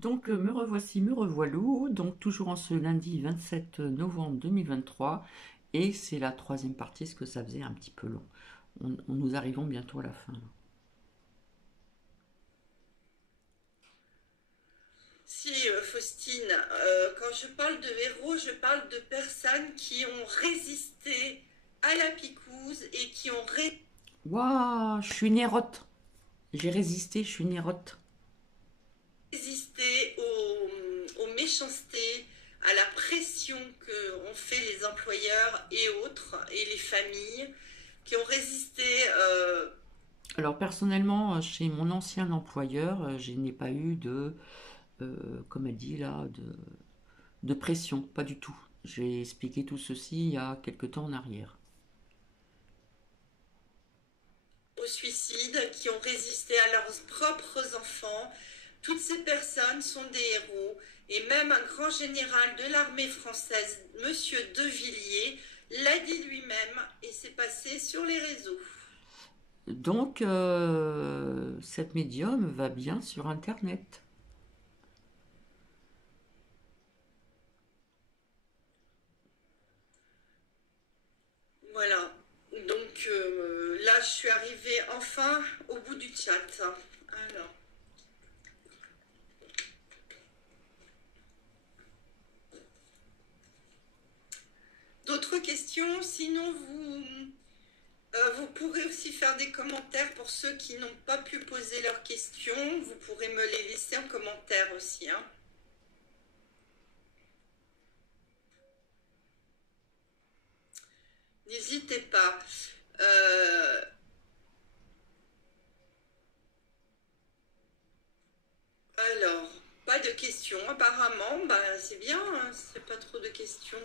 Donc me revoici, me revoilou, donc toujours en ce lundi 27 novembre 2023, et c'est la troisième partie, ce que ça faisait un petit peu long. Nous arrivons bientôt à la fin. Si, Faustine, quand je parle de héros, je parle de personnes qui ont résisté à la picouse et qui ont Waouh, je suis nérote. J'ai résisté, je suis nérote. résisté aux méchancetés, à la pression que ont fait les employeurs et autres, et les familles, qui ont résisté. Alors personnellement, chez mon ancien employeur, je n'ai pas eu comme elle dit là, de pression, pas du tout. J'ai expliqué tout ceci il y a quelque temps en arrière. Au suicide, qui ont résisté à leurs propres enfants. Toutes ces personnes sont des héros. Et même un grand général de l'armée française, Monsieur De Villiers, l'a dit lui-même et c'est passé sur les réseaux. Donc, cette médium va bien sur Internet. Voilà. Donc là, je suis arrivée enfin au bout du chat. Alors. D'autres questions? Sinon, vous pourrez aussi faire des commentaires pour ceux qui n'ont pas pu poser leurs questions. Vous pourrez me les laisser en commentaire aussi. Hein. N'hésitez pas. Euh, alors, pas de questions apparemment. Bah, c'est bien, hein, c'est pas trop de questions.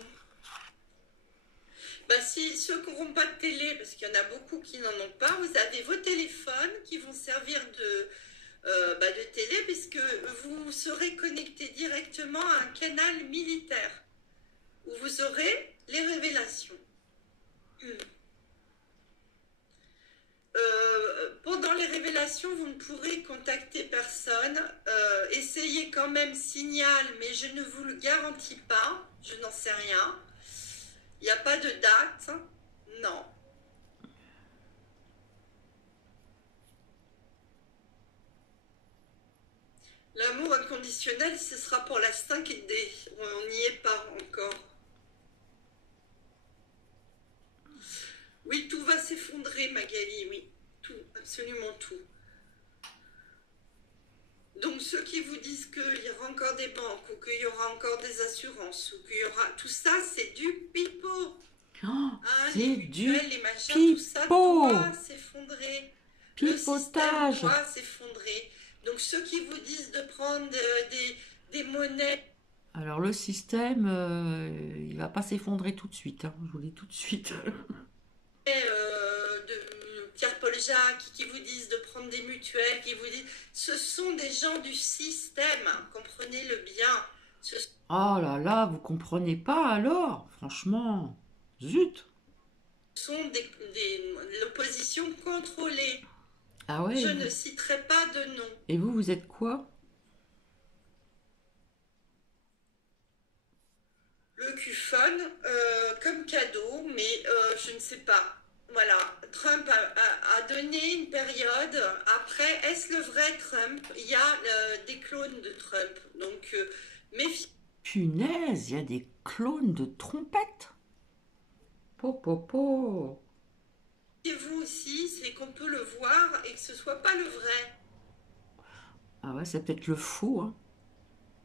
Bah, si ceux qui n'auront pas de télé, parce qu'il y en a beaucoup qui n'en ont pas, vous avez vos téléphones qui vont servir de télé, puisque vous serez connecté directement à un canal militaire où vous aurez les révélations. Pendant les révélations, vous ne pourrez contacter personne. Essayez quand même signal, mais je ne vous le garantis pas. Je n'en sais rien. Il n'y a pas de date. Non. L'amour inconditionnel, ce sera pour la 5D. On n'y est pas encore. Oui, tout va s'effondrer, Magali, oui. Tout, absolument tout. Donc ceux qui vous disent qu'il y aura encore des banques ou qu'il y aura encore des assurances ou qu'il y aura... Tout ça, c'est du pipeau. Oh, Hein, les c'est du mutuelles, les machins, tout ça pipeau, doit s'effondrer. Le système pipotage. doit s'effondrer. Donc ceux qui vous disent de prendre des monnaies Alors le système, il va pas s'effondrer tout de suite, hein, je vous le dis tout de suite. de Pierre-Paul Jacques, qui vous disent de prendre des mutuelles, qui vous disent... Ce sont des gens du système, comprenez-le bien. Ce Oh là là, vous comprenez pas alors? Franchement, zut. sont l'opposition contrôlée. Ah ouais, Je ne citerai pas de nom. et vous êtes quoi? Le QFON comme cadeau, mais je ne sais pas. Voilà, Trump a donné une période. Après, est-ce le vrai Trump? Il y a des clones de Trump. Donc, méfiez-vous Punaise, il y a des clones de trompettes. Po po po. aussi, c'est qu'on peut le voir et que ce soit pas le vrai. Ah ouais, c'est peut-être le faux, hein.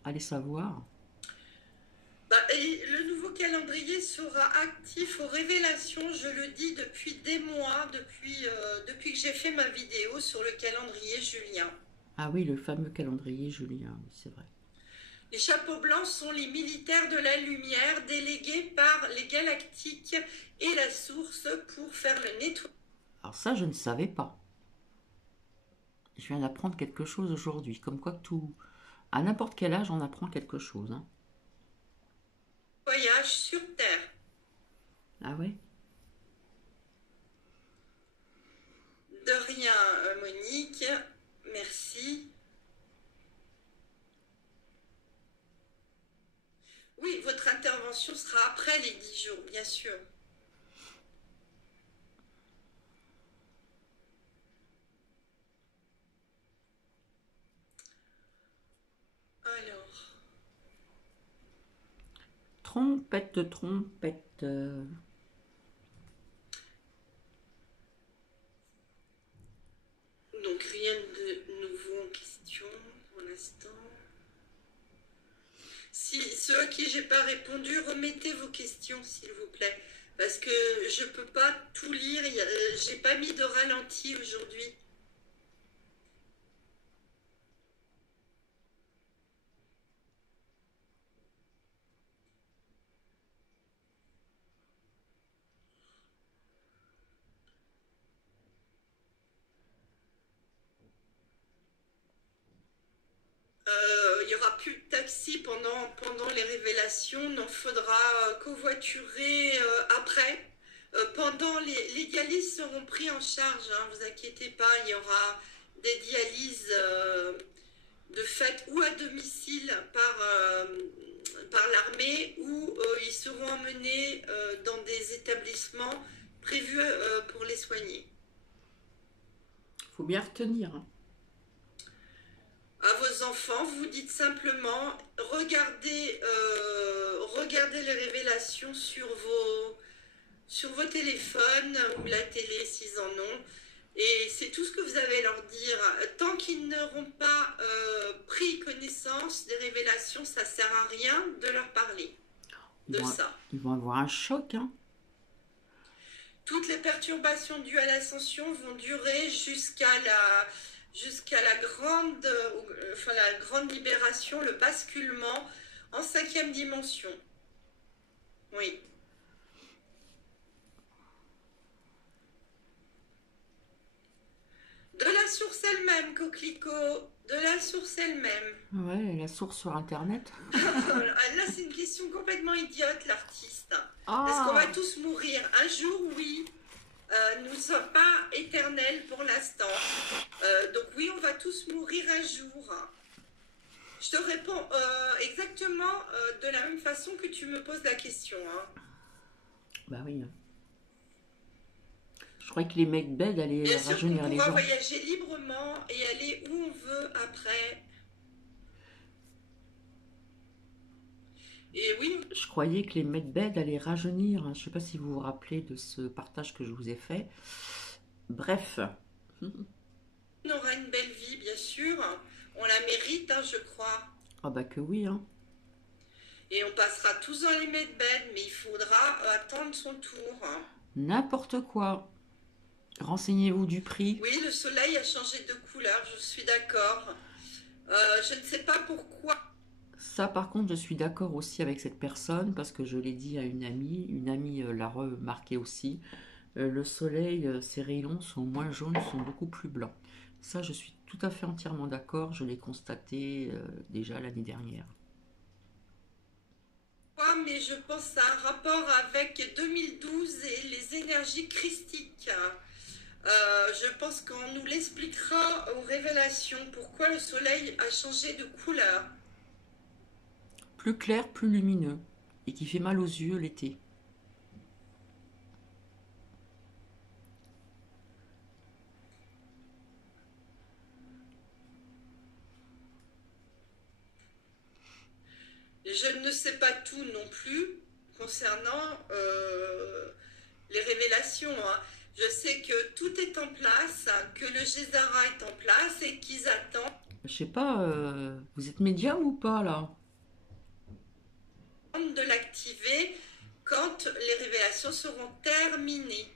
Allez savoir. Bah, et le nouveau calendrier sera actif aux révélations, je le dis depuis des mois, depuis que j'ai fait ma vidéo sur le calendrier julien. Ah oui, le fameux calendrier Julien, oui, c'est vrai. Les chapeaux blancs sont les militaires de la lumière délégués par les galactiques et la source pour faire le nettoyage. Alors ça, je ne savais pas. Je viens d'apprendre quelque chose aujourd'hui, comme quoi que tout, à n'importe quel âge, on apprend quelque chose, hein. Voyage sur Terre. Ah ouais? De rien, Monique. Merci. intervention sera après les 10 jours, bien sûr. Alors, Trompette, trompette. donc rien de nouveau en question pour l'instant. Si ceux à qui j'ai pas répondu, remettez vos questions s'il vous plaît. Parce que je peux pas tout lire, j'ai pas mis de ralenti aujourd'hui. Il n'y aura plus de taxi pendant les révélations, il faudra covoiturer après. Pendant les dialyses seront pris en charge, hein, vous inquiétez pas, il y aura des dialyses de fait ou à domicile par l'armée ou ils seront emmenés dans des établissements prévus pour les soigner. Faut bien retenir, hein. À vos enfants, vous dites simplement regardez les révélations sur vos téléphones ou la télé s'ils en ont. Et c'est tout ce que vous avez à leur dire. Tant qu'ils n'auront pas pris connaissance des révélations, ça ne sert à rien de leur parler de ça. Ils vont avoir un choc, hein. Toutes les perturbations dues à l'ascension vont durer jusqu'à la grande libération, le basculement en 5e dimension. Oui. De la source elle-même, Coquelicot. De la source elle-même. Ouais, la source sur Internet. Là, c'est une question complètement idiote, l'artiste. Ah. Est-ce qu'on va tous mourir? Un jour, oui. Nous ne sommes pas éternels pour l'instant. Donc oui, on va tous mourir un jour. Je te réponds exactement de la même façon que tu me poses la question. Hein. Bah oui. Je croyais que les mecs bêtes allaient rajeunir les gens. On pourra voyager librement et aller où on veut après. Et oui. Je croyais que les medbeds allaient rajeunir. Je ne sais pas si vous vous rappelez de ce partage que je vous ai fait. Bref. On aura une belle vie, bien sûr. On la mérite, hein, je crois. Ah bah que oui, hein. Et on passera tous dans les medbeds, mais il faudra attendre son tour. Hein. N'importe quoi. Renseignez-vous du prix. Oui, le soleil a changé de couleur, je suis d'accord. Je ne sais pas pourquoi. Ça, par contre, je suis d'accord aussi avec cette personne parce que je l'ai dit à une amie l'a remarqué aussi. Le soleil, ses rayons sont moins jaunes, sont beaucoup plus blancs. Ça, je suis tout à fait entièrement d'accord. Je l'ai constaté déjà l'année dernière. Mais je pense à un rapport avec 2012 et les énergies christiques. Je pense qu'on nous l'expliquera aux révélations pourquoi le soleil a changé de couleur. Plus clair, plus lumineux et qui fait mal aux yeux l'été. Je ne sais pas tout non plus concernant les révélations. Hein. Je sais que tout est en place, que le Gézara est en place et qu'ils attendent. Je sais pas, vous êtes médium ou pas là? De l'activer quand les révélations seront terminées.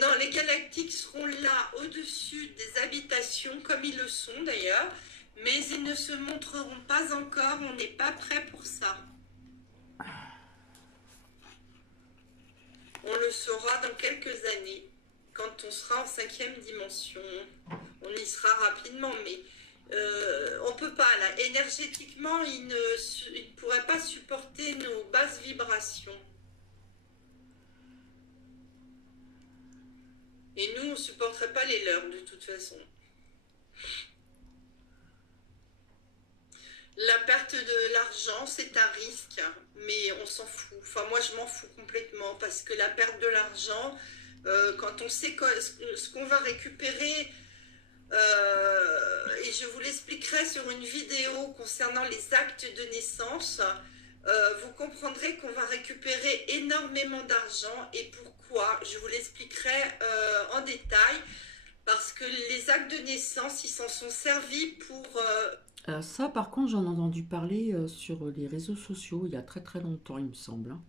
Non, les galactiques seront là au-dessus des habitations, comme ils le sont d'ailleurs, mais ils ne se montreront pas encore, on n'est pas prêt pour ça. On le saura dans quelques années, quand on sera en 5e dimension. On y sera rapidement, mais on ne peut pas, là. Énergétiquement, il ne pourrait pas supporter nos basses vibrations. Et nous, on ne supporterait pas les leurs, de toute façon. La perte de la l'argent, c'est un risque, mais on s'en fout. Enfin, moi, je m'en fous complètement parce que la perte de l'argent, quand on sait ce qu'on va récupérer, et je vous l'expliquerai sur une vidéo concernant les actes de naissance, vous comprendrez qu'on va récupérer énormément d'argent et pourquoi. Je vous l'expliquerai en détail parce que les actes de naissance, ils s'en sont servis pour Ça, par contre, j'en ai entendu parler sur les réseaux sociaux il y a très très longtemps, il me semble, hein,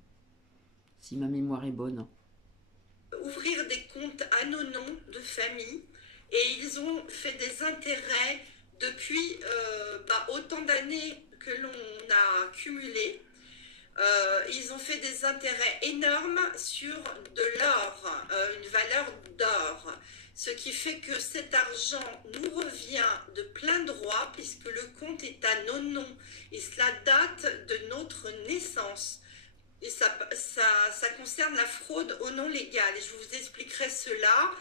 si ma mémoire est bonne. ouvrir des comptes à nos noms de famille et ils ont fait des intérêts depuis autant d'années que l'on a cumulé. Ils ont fait des intérêts énormes sur de l'or, une valeur d'or. Ce qui fait que cet argent nous revient de plein droit puisque le compte est à nos noms et cela date de notre naissance. Et ça concerne la fraude au nom légal. Et je vous expliquerai cela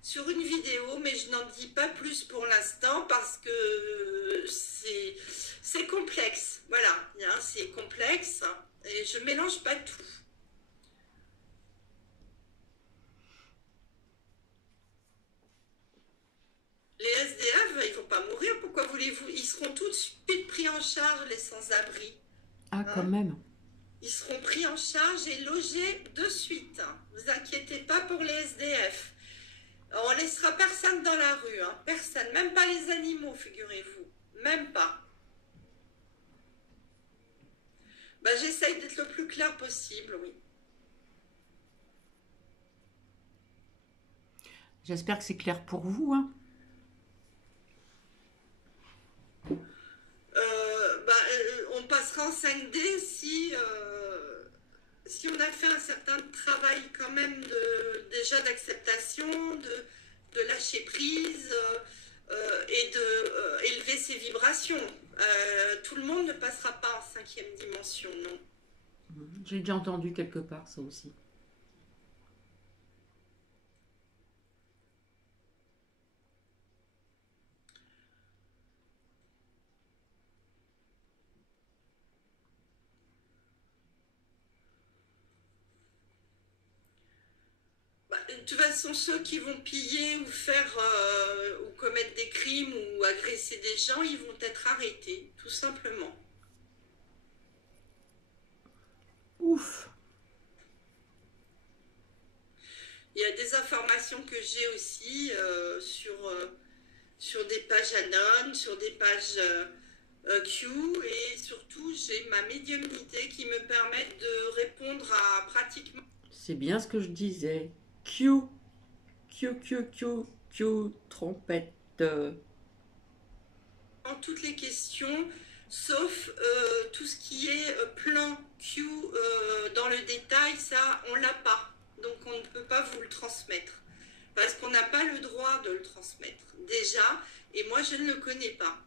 sur une vidéo, mais je n'en dis pas plus pour l'instant parce que c'est complexe. Voilà, hein, c'est complexe et je mélange pas tout. Les SDF, ils vont pas mourir. Pourquoi voulez-vous? Ils seront tout de suite pris en charge, les sans-abri. Ah, quand Hein? même. Ils seront pris en charge et logés de suite. Ne vous inquiétez pas pour les SDF. On laissera personne dans la rue, hein. Personne, même pas les animaux, figurez-vous. Même pas. Bah, j'essaye d'être le plus clair possible, oui. J'espère que c'est clair pour vous, hein. On passera en 5D si on a fait un certain travail quand même déjà d'acceptation, de lâcher prise et de élever ses vibrations. Tout le monde ne passera pas en 5e dimension, non. J'ai déjà entendu quelque part ça aussi. De toute façon, ceux qui vont piller ou faire ou commettre des crimes ou agresser des gens, ils vont être arrêtés, tout simplement. Ouf. Il y a des informations que j'ai aussi sur des pages Anon, sur des pages Q, et surtout j'ai ma médiumnité qui me permet de répondre à pratiquement... C'est bien ce que je disais. Q, Q, Q, Q, Q, trompette. toutes les questions, sauf tout ce qui est plan Q dans le détail, ça on l'a pas. Donc on ne peut pas vous le transmettre. Parce qu'on n'a pas le droit de le transmettre. Déjà, et moi je ne le connais pas.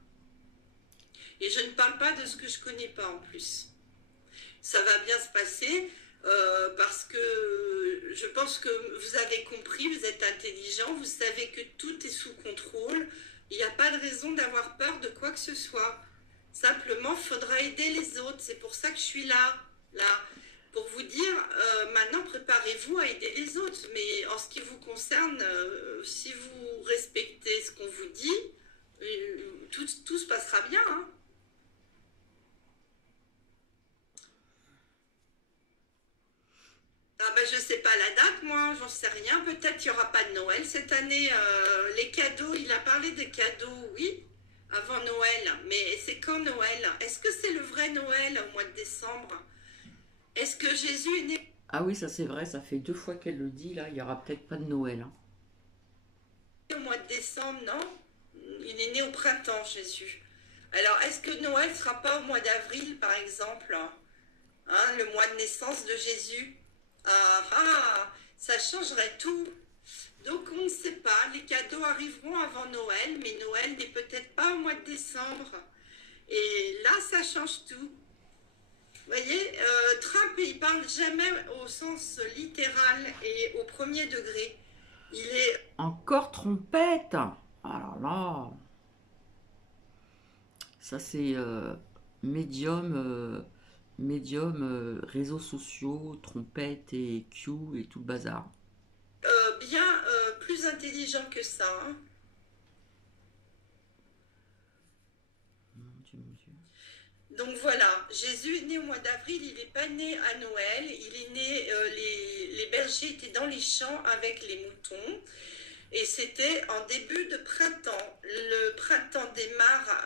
Et je ne parle pas de ce que je connais pas en plus. Ça va bien se passer parce que je pense que vous avez compris, vous êtes intelligent, vous savez que tout est sous contrôle. Il n'y a pas de raison d'avoir peur de quoi que ce soit. Simplement, il faudra aider les autres. C'est pour ça que je suis là. Pour vous dire, maintenant, préparez-vous à aider les autres. Mais en ce qui vous concerne, si vous respectez ce qu'on vous dit, tout se passera bien, hein. Ah ben, je sais pas la date, moi, j'en sais rien. Peut-être qu'il n'y aura pas de Noël cette année. Les cadeaux, il a parlé des cadeaux, oui, avant Noël. Mais c'est quand Noël? Est-ce que c'est le vrai Noël au mois de décembre? Est-ce que Jésus est né Ah oui, ça c'est vrai, ça fait 2 fois qu'elle le dit, là, il n'y aura peut-être pas de Noël, hein. au mois de décembre? Non, il est né au printemps, Jésus. Alors, est-ce que Noël ne sera pas au mois d'avril, par exemple, hein, le mois de naissance de Jésus? Ça changerait tout. Donc on ne sait pas, les cadeaux arriveront avant Noël, mais Noël n'est peut-être pas au mois de décembre. Et là, ça change tout. Vous voyez, Trump, il parle jamais au sens littéral et au premier degré. Il est... Encore trompette. Ah là là. Ça c'est... médium, réseaux sociaux, trompette et Q et tout le bazar. Bien plus intelligent que ça, hein. Mon Dieu, mon Dieu. Donc voilà, Jésus est né au mois d'avril, il n'est pas né à Noël, il est né, les bergers étaient dans les champs avec les moutons, et c'était en début de printemps. Le printemps démarre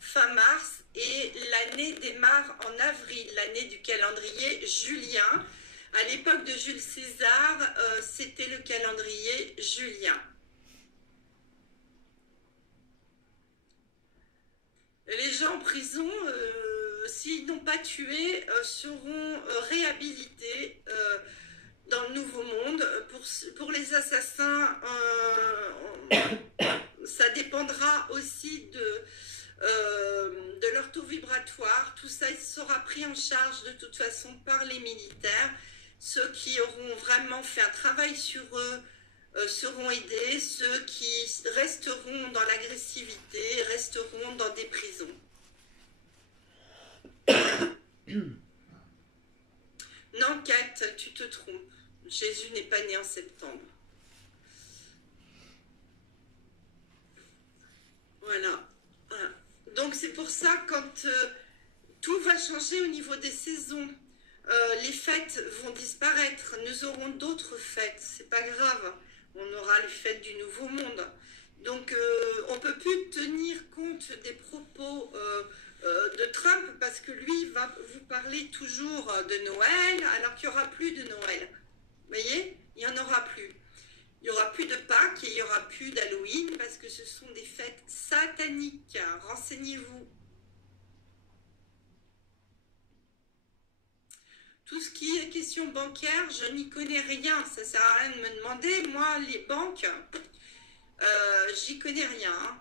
fin mars, et l'année démarre en avril, l'année du calendrier julien. À l'époque de Jules César, c'était le calendrier julien. Les gens en prison, s'ils n'ont pas tué, seront réhabilités dans le Nouveau Monde. Pour les assassins, ça dépendra aussi de leur taux vibratoire. Tout ça sera pris en charge de toute façon par les militaires. Ceux qui auront vraiment fait un travail sur eux seront aidés, ceux qui resteront dans l'agressivité resteront dans des prisons. Non, Kat, tu te trompes. Jésus n'est pas né en septembre. Voilà. Voilà. Donc c'est pour ça, quand tout va changer au niveau des saisons, les fêtes vont disparaître. Nous aurons d'autres fêtes. C'est pas grave. On aura les fêtes du Nouveau Monde. Donc on ne peut plus tenir compte des propos de Trump, parce que lui va vous parler toujours de Noël, alors qu'il n'y aura plus de Noël. Vous voyez, il n'y en aura plus. Il n'y aura plus de Pâques et il n'y aura plus d'Halloween, parce que ce sont des fêtes sataniques. Renseignez-vous. Tout ce qui est question bancaire, je n'y connais rien. Ça ne sert à rien de me demander. Moi, les banques, j'y connais rien, hein.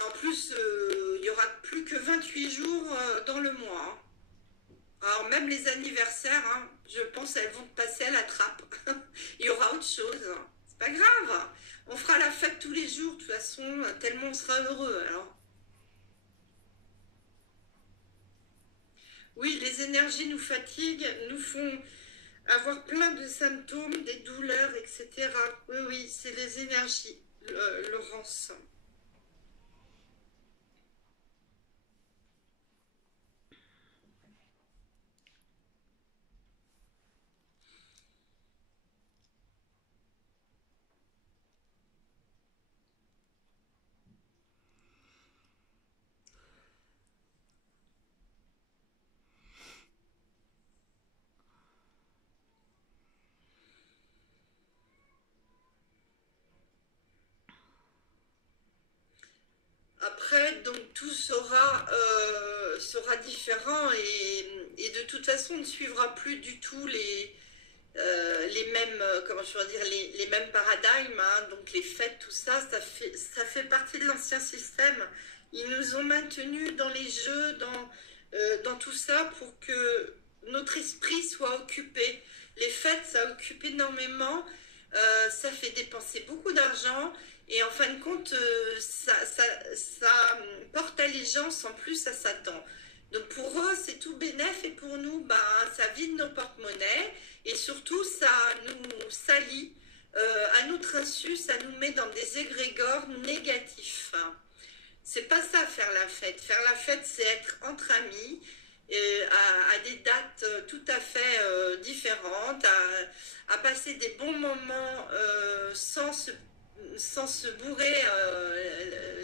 En plus, il n'y aura plus que 28 jours dans le mois, hein. Alors même les anniversaires, hein, je pense elles vont passer à la trappe. Il y aura autre chose. C'est pas grave. On fera la fête tous les jours, de toute façon, tellement on sera heureux. Alors. Oui, les énergies nous fatiguent, nous font avoir plein de symptômes, des douleurs, etc. Oui, oui, c'est les énergies, Laurence. Après, donc tout sera différent, et de toute façon, on ne suivra plus du tout les mêmes, comment je veux dire, les mêmes paradigmes, hein. Donc les fêtes, tout ça, ça fait partie de l'ancien système. Ils nous ont maintenus dans les jeux, dans tout ça, pour que notre esprit soit occupé. Les fêtes, ça occupe énormément, ça fait dépenser beaucoup d'argent, et en fin de compte, ça porte allégeance en plus à Satan. Donc pour eux, c'est tout bénef, et pour nous, bah, ça vide nos porte-monnaies, et surtout, ça nous salit à notre insu, ça nous met dans des égrégores négatifs. C'est pas ça, faire la fête. Faire la fête, c'est être entre amis, à des dates tout à fait différentes, à passer des bons moments sans se bourrer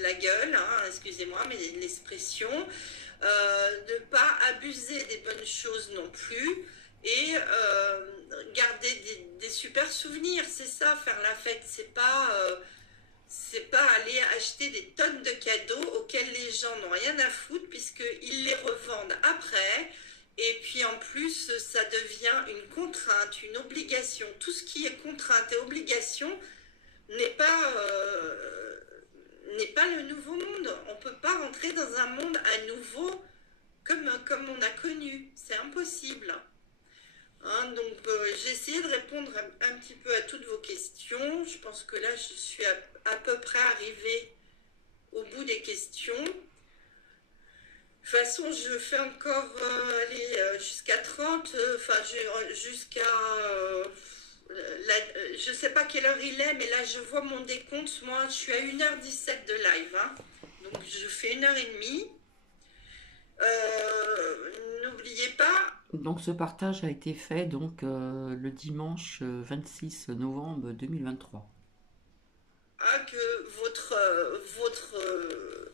la gueule, hein, excusez-moi, mais l'expression, de ne pas abuser des bonnes choses non plus, et garder des super souvenirs. C'est ça, faire la fête. C'est pas aller acheter des tonnes de cadeaux auxquels les gens n'ont rien à foutre, puisqu'ils les revendent après. Et puis en plus, ça devient une contrainte, une obligation. Tout ce qui est contrainte et obligation n'est pas le nouveau monde. On ne peut pas rentrer dans un monde à nouveau comme on a connu. C'est impossible. Hein, donc j'ai essayé de répondre un petit peu à toutes vos questions. Je pense que là, je suis à peu près arrivée au bout des questions. De toute façon, je fais encore jusqu'à 30, jusqu'à... je sais pas quelle heure il est, mais là, je vois mon décompte. Moi, je suis à 1h17 de live, hein. Donc, je fais 1h30. N'oubliez pas... Donc ce partage a été fait donc le dimanche 26 novembre 2023. Que votre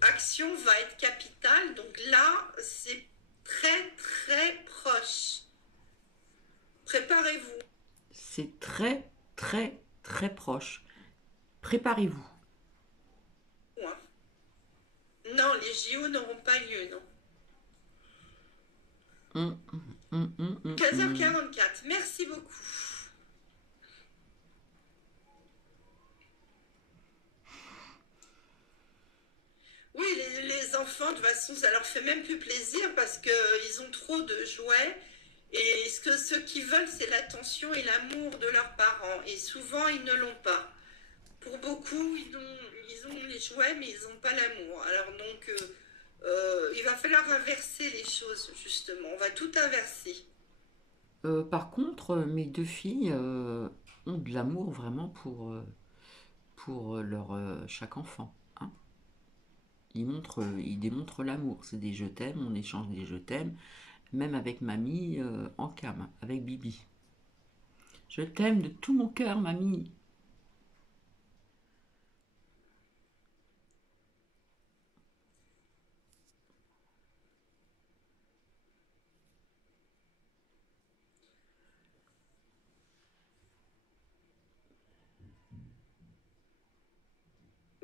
action va être capitale. Donc là, c'est très très proche. Préparez-vous. C'est très très très proche. Préparez-vous. Ouais. Non, les JO n'auront pas lieu, non. 15h44, merci beaucoup. Oui, les enfants, de toute façon, ça leur fait même plus plaisir parce qu'ils ont trop de jouets. Et ce qu'ils veulent, c'est l'attention et l'amour de leurs parents. Et souvent, ils ne l'ont pas. Pour beaucoup, ils ont les jouets, mais ils n'ont pas l'amour. Alors donc, il va falloir inverser les choses, justement. On va tout inverser. Par contre, mes deux filles ont de l'amour vraiment pour chaque enfant, hein. Ils démontrent l'amour. C'est des je t'aime, on échange des je t'aime, même avec mamie en cam, avec Bibi. Je t'aime de tout mon cœur, mamie.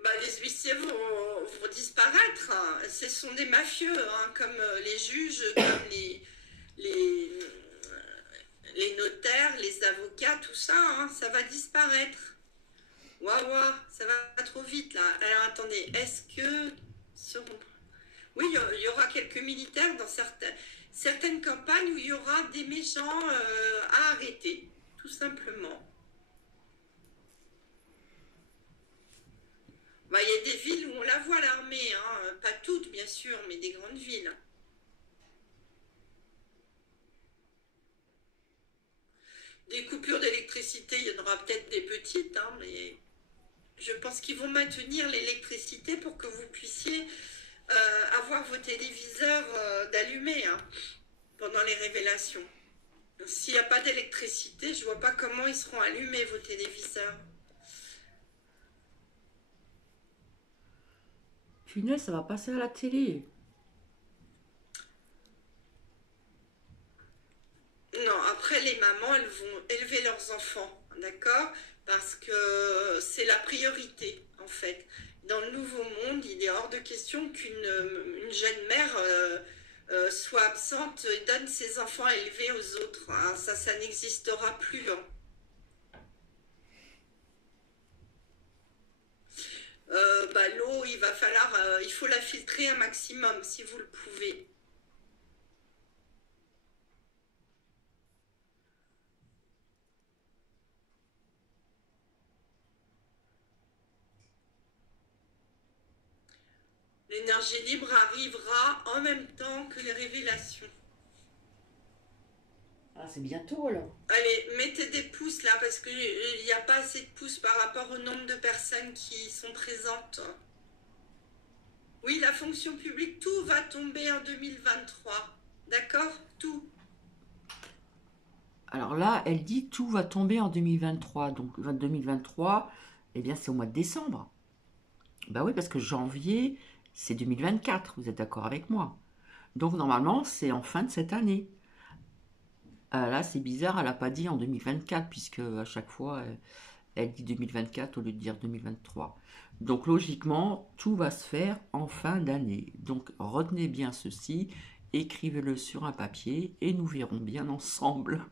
Bah, les huissiers vont disparaître, hein. Ce sont des mafieux, hein, comme les juges, comme les, les notaires, les avocats, tout ça, hein, ça va disparaître. Waouh, waouh, ça va trop vite là. Alors attendez, est-ce que... Oui, il y aura quelques militaires dans certaines campagnes où il y aura des méchants à arrêter, tout simplement. Bah, il y a des villes où on la voit l'armée, hein, pas toutes bien sûr, mais des grandes villes. Des coupures d'électricité, il y en aura peut-être des petites, hein, mais je pense qu'ils vont maintenir l'électricité pour que vous puissiez avoir vos téléviseurs d'allumés, hein, pendant les révélations. S'il n'y a pas d'électricité, je ne vois pas comment ils seront allumés, vos téléviseurs. Punaise, ça va passer à la télé. Non, après les mamans, elles vont élever leurs enfants, d'accord? Parce que c'est la priorité, en fait. Dans le nouveau monde, il est hors de question qu'une jeune mère soit absente et donne ses enfants à élever aux autres, hein. Ça n'existera plus, hein. Bah, l'eau, il faut la filtrer un maximum si vous le pouvez. L'énergie libre arrivera en même temps que les révélations. Ah, c'est bientôt alors. Allez, mettez des pouces là parce qu'il n'y a pas assez de pouces par rapport au nombre de personnes qui sont présentes. Oui, la fonction publique, tout va tomber en 2023. D'accord? Tout. Alors là, elle dit tout va tomber en 2023. Donc 2023, eh bien c'est au mois de décembre. Bah oui, parce que janvier, c'est 2024, vous êtes d'accord avec moi. Donc normalement, c'est en fin de cette année. Là, c'est bizarre, elle n'a pas dit en 2024, puisque à chaque fois, elle dit 2024 au lieu de dire 2023. Donc logiquement, tout va se faire en fin d'année. Donc retenez bien ceci, écrivez-le sur un papier et nous verrons bien ensemble.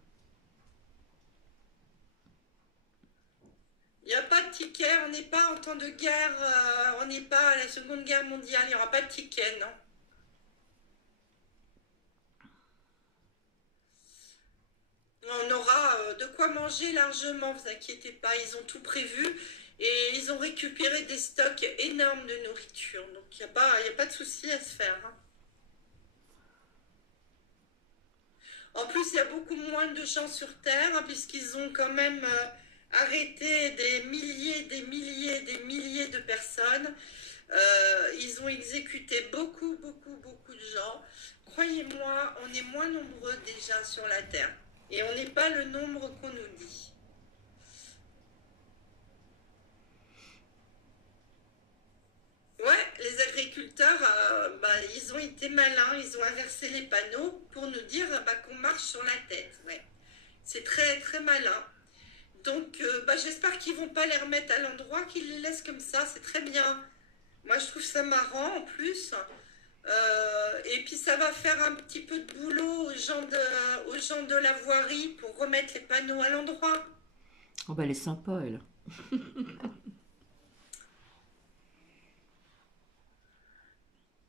Il n'y a pas de ticket, on n'est pas en temps de guerre, on n'est pas à la Seconde Guerre mondiale, il n'y aura pas de ticket, non. On aura de quoi manger largement, vous inquiétez pas, ils ont tout prévu et ils ont récupéré des stocks énormes de nourriture. Donc y a pas de souci à se faire, hein. En plus, il y a beaucoup moins de gens sur Terre, hein, puisqu'ils ont quand même arrêté des milliers, des milliers de personnes. Ils ont exécuté beaucoup, beaucoup, beaucoup de gens. Croyez-moi, on est moins nombreux déjà sur la Terre. Et on n'est pas le nombre qu'on nous dit. Ouais, les agriculteurs, ils ont été malins, ils ont inversé les panneaux pour nous dire qu'on marche sur la tête. Ouais. C'est très, très malin. Donc, j'espère qu'ils vont pas les remettre à l'endroit, qu'ils les laissent comme ça, c'est très bien. Moi, je trouve ça marrant en plus. Et puis, ça va faire un petit peu de boulot aux gens de la voirie pour remettre les panneaux à l'endroit. Oh bah elle est sympa, elle.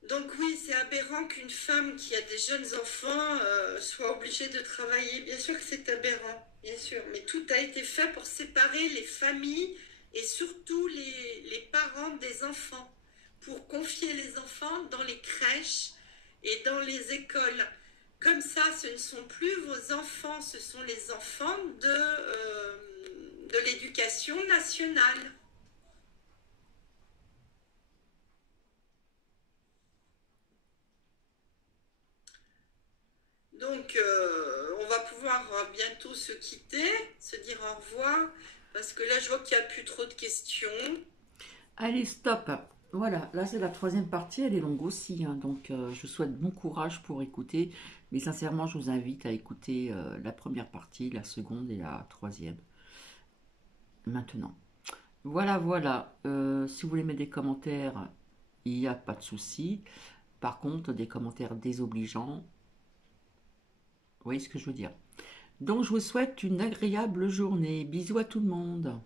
Donc oui, c'est aberrant qu'une femme qui a des jeunes enfants soit obligée de travailler. Bien sûr que c'est aberrant, bien sûr. Mais tout a été fait pour séparer les familles et surtout les parents des enfants, pour confier les enfants dans les crèches et dans les écoles. Comme ça, ce ne sont plus vos enfants, ce sont les enfants de l'éducation nationale. Donc, on va pouvoir bientôt se quitter, se dire au revoir, parce que là, je vois qu'il n'y a plus trop de questions. Allez, stop. Voilà, là c'est la troisième partie, elle est longue aussi, hein, donc je souhaite bon courage pour écouter, mais sincèrement je vous invite à écouter la première partie, la seconde et la troisième, maintenant. Voilà, voilà, si vous voulez mettre des commentaires, il n'y a pas de souci. Par contre, des commentaires désobligeants, vous voyez ce que je veux dire. Donc je vous souhaite une agréable journée, bisous à tout le monde.